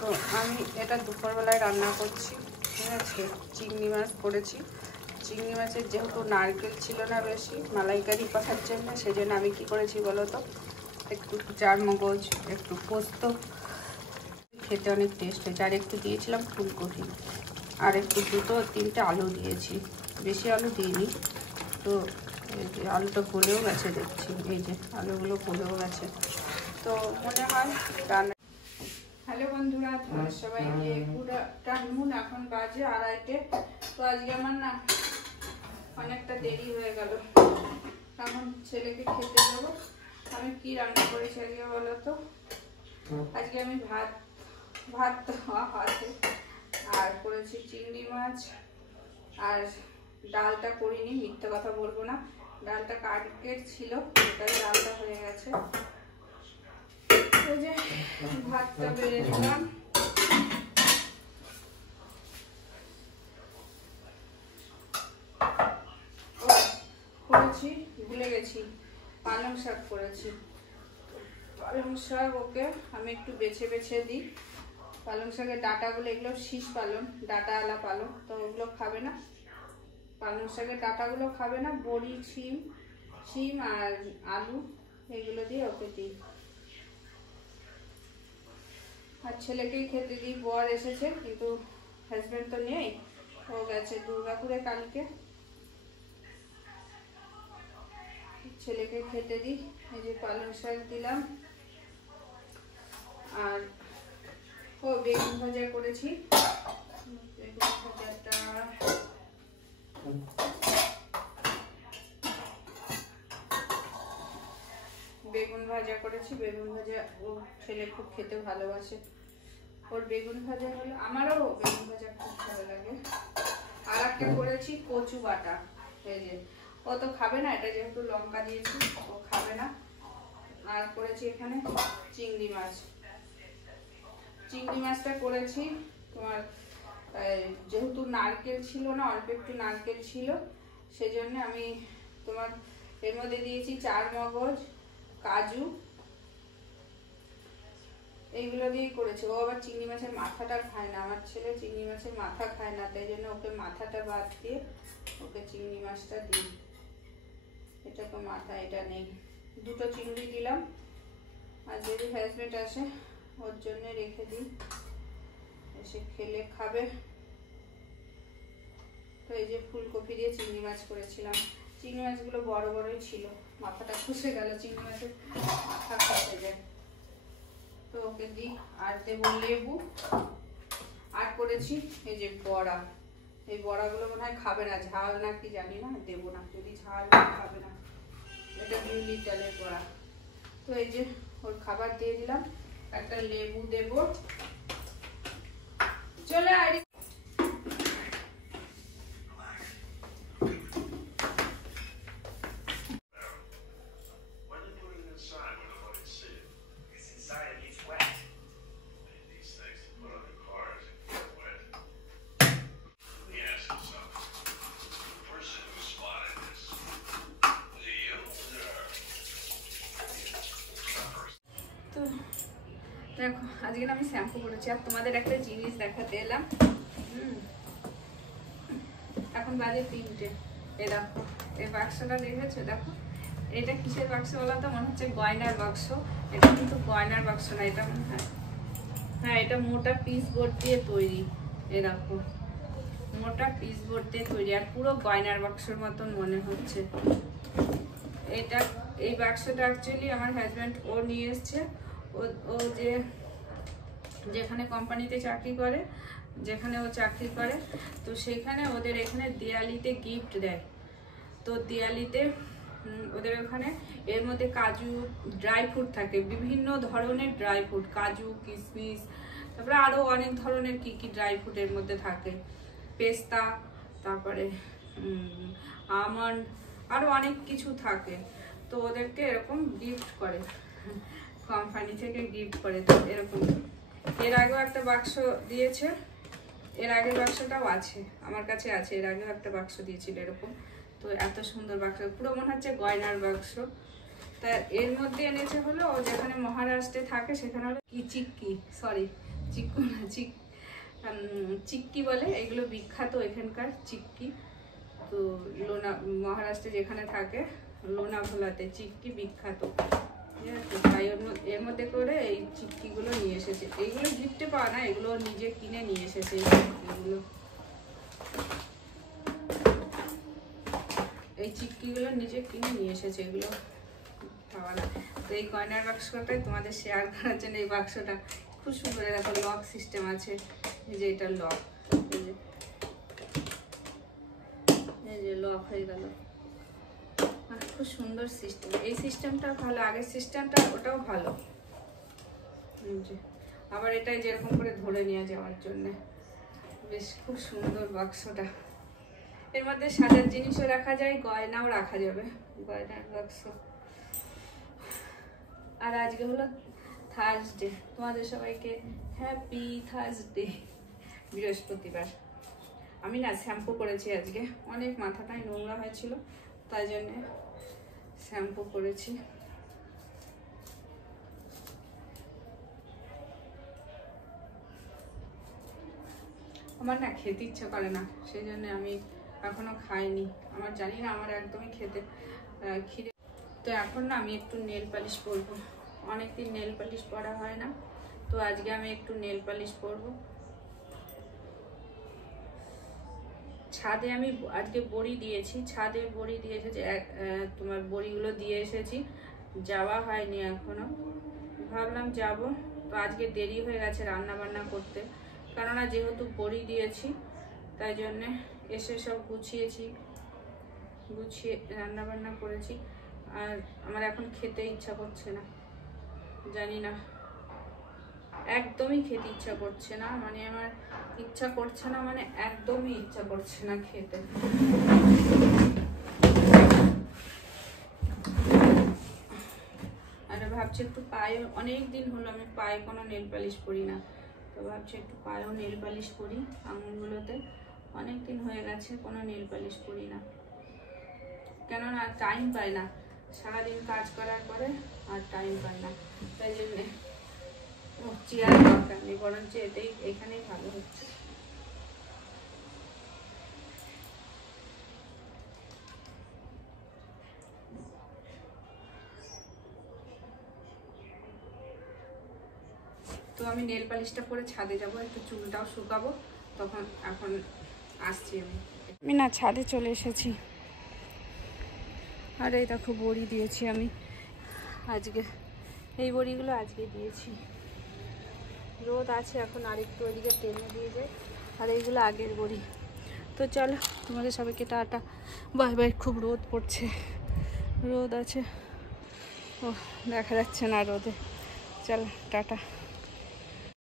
তো আমি এটা দুপুরবেলায় রান্না করছি, ঠিক আছে। চিংড়ি মাছ করেছি। চিংড়ি মাছের যেহেতু নারকেল ছিল না বেশি মালাইকারি করার জন্য, সেই জন্য আমি কী করেছি বলো তো, একটু চারমগজ, একটু পোস্ত, খেতে অনেক টেস্ট হয়েছে। আর একটু দিয়েছিলাম ফুলকপি, আর একটু 2-3টে আলু দিয়েছি, বেশি আলু দিইনি। তো এই যে আলুটা গলেও গেছে দেখছি, এই যে আলুগুলো গলেও গেছে। তো মনে হয় রান্না। হ্যালো বন্ধুরা, তোমার সবাইকে গুড আফটারনুন। এখন বাজে 2:30। তো আজকে আমার না অনেকটা দেরি হয়ে গেল, এখন ছেলেকে খেতে দেবো। আমি কি রান্না করেছি আজকে বলো তো? আজকে আমি ভাত আছে, আর করেছি চিংড়ি মাছ, আর ডালটা করিনি, মিথ্যে কথা বলবো না, ডালটা কালকের ছিল, ওটাই ডালটা হয়ে গেছে। ওই যে ভাতটা বেড়ে দিলাম। করেছি, ভুলে গেছি, পালং শাক করেছি। পালং শাক ওকে আমি একটু বেছে বেছে দিই। পালং শাকের ডাঁটাগুলো, এগুলো শীষ পালং, ডাঁটাওয়ালা পালং, তো ওগুলো খাবে না, পালং শাকের ডাঁটাগুলো খাবে না। বড়ি, শিম আর আলু এগুলো দিয়ে ওকে দিই। আর ছেলেকেই খেতে দিই। বর এসেছে কিন্তু হাজব্যান্ড তো নেই, ও গেছে দুর্গাপুরে কালকে। ছেলেকে খেতে দিই। এই যে পালং শাক দিলাম, আর বেগুন ভাজা করেছি। বেগুন ভাজাটা বেগুন ভাজা করেছি। বেগুন ভাজা ও ছেলে খুব খেতে ভালোবাসে, ওর বেগুন ভাজা হলো, আমারও বেগুন ভাজা খুব ভালো লাগে। আর একটা করেছি কচু বাটা, এই যে ও তো খাবে না, এটা যেহেতু লঙ্কা দিয়েছি ও খাবে না। আর করেছি এখানে চিংড়ি মাছ। চিংড়ি মাছটা করেছি তোমার, যেহেতু নারকেল ছিল না, অল্প একটু নারকেল ছিল, সেজন্য আমি তোমার এর মধ্যে দিয়েছি চারমগজ, কাজু, এইগুলো দিয়েই করেছে। ও আবার চিংড়ি মাছের মাথাটা খায় না, আমার ছেলে চিংড়ি মাছের মাথা খায় না, তাই জন্য ওকে মাথাটা বাদ দিয়ে ওকে চিংড়ি মাছটা দিই। এটা তো মাথা, এটা নেই। 2টো চিংড়ি দিলাম, আর যদি হাজব্যান্ড আসে ওর জন্য রেখে দিই, এসে খেলে খাবে। তো এই যে ফুলকপি দিয়ে চিংড়ি মাছ করেছিলাম। চিংড়ি মাছগুলো বড় বড়ই ছিল, মাথাটা খসে গেল, চিংড়ি মাছের মাথা খসে যায়। তো ওকে দিই। আর দেবো লেবু। আর করেছি এই যে বড়া, এই বড়াগুলো মনে হয় খাবে না, ঝাল না কি জানি না, দেবো না, যদি ঝাল খাবে না। এটা বিউলি ডালের বড়া। তো এই যে ওর খাবার দিয়ে দিলাম, একটা লেবু দেবো। চলে আয়। দেখো আজকে আমি শ্যাম্পু করেছি, আর তোমাদের একটা জিনিস দেখাতে এলাম। এখন বাজে 3টে। এই দেখো এই বাক্সটা দেখেছো? দেখো এটা কিসের বাক্স বলো তো? মনে হচ্ছে গয়নার বাক্স। এটা কিন্তু গয়নার বাক্স না, এটা মনে হয়, হ্যাঁ এটা মোটা পিস বোর্ড দিয়ে তৈরি। এই দেখো মোটা পিস বোর্ড দিয়ে তৈরি, আর পুরো গয়নার বাক্সের মতন মনে হচ্ছে। এটা এই বাক্সটা অ্যাকচুয়ালি আমার হাজব্যান্ড ও নিয়ে এসছে। ও যেখানে কোম্পানিতে চাকরি করে, যেখানে ও চাকরি করে, তো সেখানে ওদের এখানে দিওয়ালিতে গিফট দেয়। তো দিওয়ালিতে ওদের ওখানে এর মধ্যে কাজু, ড্রাই ফ্রুট থাকে, বিভিন্ন ধরনের ড্রাই ফ্রুট, কাজু, কিশমিশ, তারপরে আরও অনেক ধরনের কি কি ড্রাই ফ্রুটের মধ্যে থাকে, পেস্তা, তারপরে আমন্ড, আরও অনেক কিছু থাকে। তো ওদেরকে এরকম গিফট করে, কোম্পানি থেকে গিফট করে। তো এরকম এর আগেও একটা বাক্স দিয়েছে, এর আগের বাক্সটাও আছে আমার কাছে আছে, এর আগেও একটা বাক্স দিয়েছিল এরকম। তো এত সুন্দর বাক্স, পুরো মনে হচ্ছে গয়নার বাক্স। তা এর মধ্যে এনেছে হলো ও যেখানে মহারাষ্ট্রে থাকে, সেখানে হলো চিক্কু না, চিক্কি বলে, এগুলো বিখ্যাত এখানকার চিক্কি। তো মহারাষ্ট্রে যেখানে থাকে লোনাভালাতে চিক্কি বিখ্যাত, ঠিক আছে। তাই এর মধ্যে করে এই চিক্কিগুলো নিয়ে এসেছে। এইগুলো গিফটে পাওয়া না, এগুলো নিজে কিনে নিয়ে এসেছে। এই চিক্কিগুলো নিজে কিনে নিয়ে এসেছে, এগুলো পাওয়া না। তো এই কয়নার বাক্সটাই তোমাদের শেয়ার করার জন্য। এই বাক্সটা খুব সুন্দর, দেখো লক সিস্টেম আছে, এই যে এটা লক, এই যে লক হয়ে গেল, খুব সুন্দর সিস্টেম। এই সিস্টেমটা ভালো, আগের সিস্টেমটা ওটাও ভালো। আবার এটাই যেরকম করে ধরে নিয়ে যাওয়ার জন্য বেশ খুব সুন্দর বাক্সটা। এর মধ্যে সাজার জিনিসও রাখা যায়, গয়নাও রাখা যাবে, গয়নার বাক্স। আর আজকে হলো থার্সডে, তোমাদের সবাইকে হ্যাপি থার্সডে, বৃহস্পতিবার। আমি না শ্যাম্পু করেছি আজকে, অনেক মাথাটাই নোংরা হয়েছিল, তাই জন্যে শ্যাম্পু করেছি। আমার না খেতে ইচ্ছা করে না, সেই জন্য আমি এখনো খাইনি। আমার জানি না, আমার একদমই খেতে খিদে। তো এখন না আমি একটু নেল পালিশ পরবো, অনেকদিন নেল পালিশ পরা হয় না, তো আজকে আমি একটু নেল পালিশ পরবো। ছাদে আমি আজকে বড়ি দিয়েছি, ছাদে বড়ি দিয়ে এসেছি, তোমার বড়িগুলো দিয়ে এসেছি, যাওয়া হয়নি এখনো, ভাবলাম যাব। তো আজকে দেরি হয়ে গেছে রান্না বান্না করতে, কেননা যেহেতু বড়ি দিয়েছি তাই জন্যে এসে সব গুছিয়ে রান্না বান্না করেছি। আর আমার এখন খেতে ইচ্ছা করছে না, জানি না, একদমই খেতে ইচ্ছা করছে না, মানে আমার ইচ্ছা করছে না, মানে একদমই ইচ্ছা করছে না খেতে। আর ভাবছি একটু পায়ে, অনেক দিন হলো আমি পায়ে কোনো নেল পালিশ করি না, তো ভাবছি একটু পায়েও নেল পালিশ করি। আঙুলগুলোতে অনেক দিন হয়ে গেছে কোনো নেল পালিশ করি না, কেননা টাইম পাই না, সারাদিন কাজ করার পরে আর টাইম পাই না, তাই জন্যে চেয়ার দরকার নেই, বরঞ্চ এখানেই ভালো হচ্ছে। তো আমি নেল পালিশটা পরে ছাদে যাব, একটু চুলটাও শুকাবো, তখন এখন আসছি আমি না ছাদে চলে এসেছি। আর এই দেখো বড়ি দিয়েছি আমি আজকে, এই বড়িগুলো আজকে দিয়েছি। রোদ আছে এখন, আরেকটু ওইদিকে টেনে দিয়ে যায়। আর এইগুলো আগের বড়ি। তো চলো তোমাদের সবাইকে টাটা, বাই বাই। খুব রোদ পড়ছে, রোদ আছে, ও দেখা যাচ্ছে না রোদে। চলো টাটা।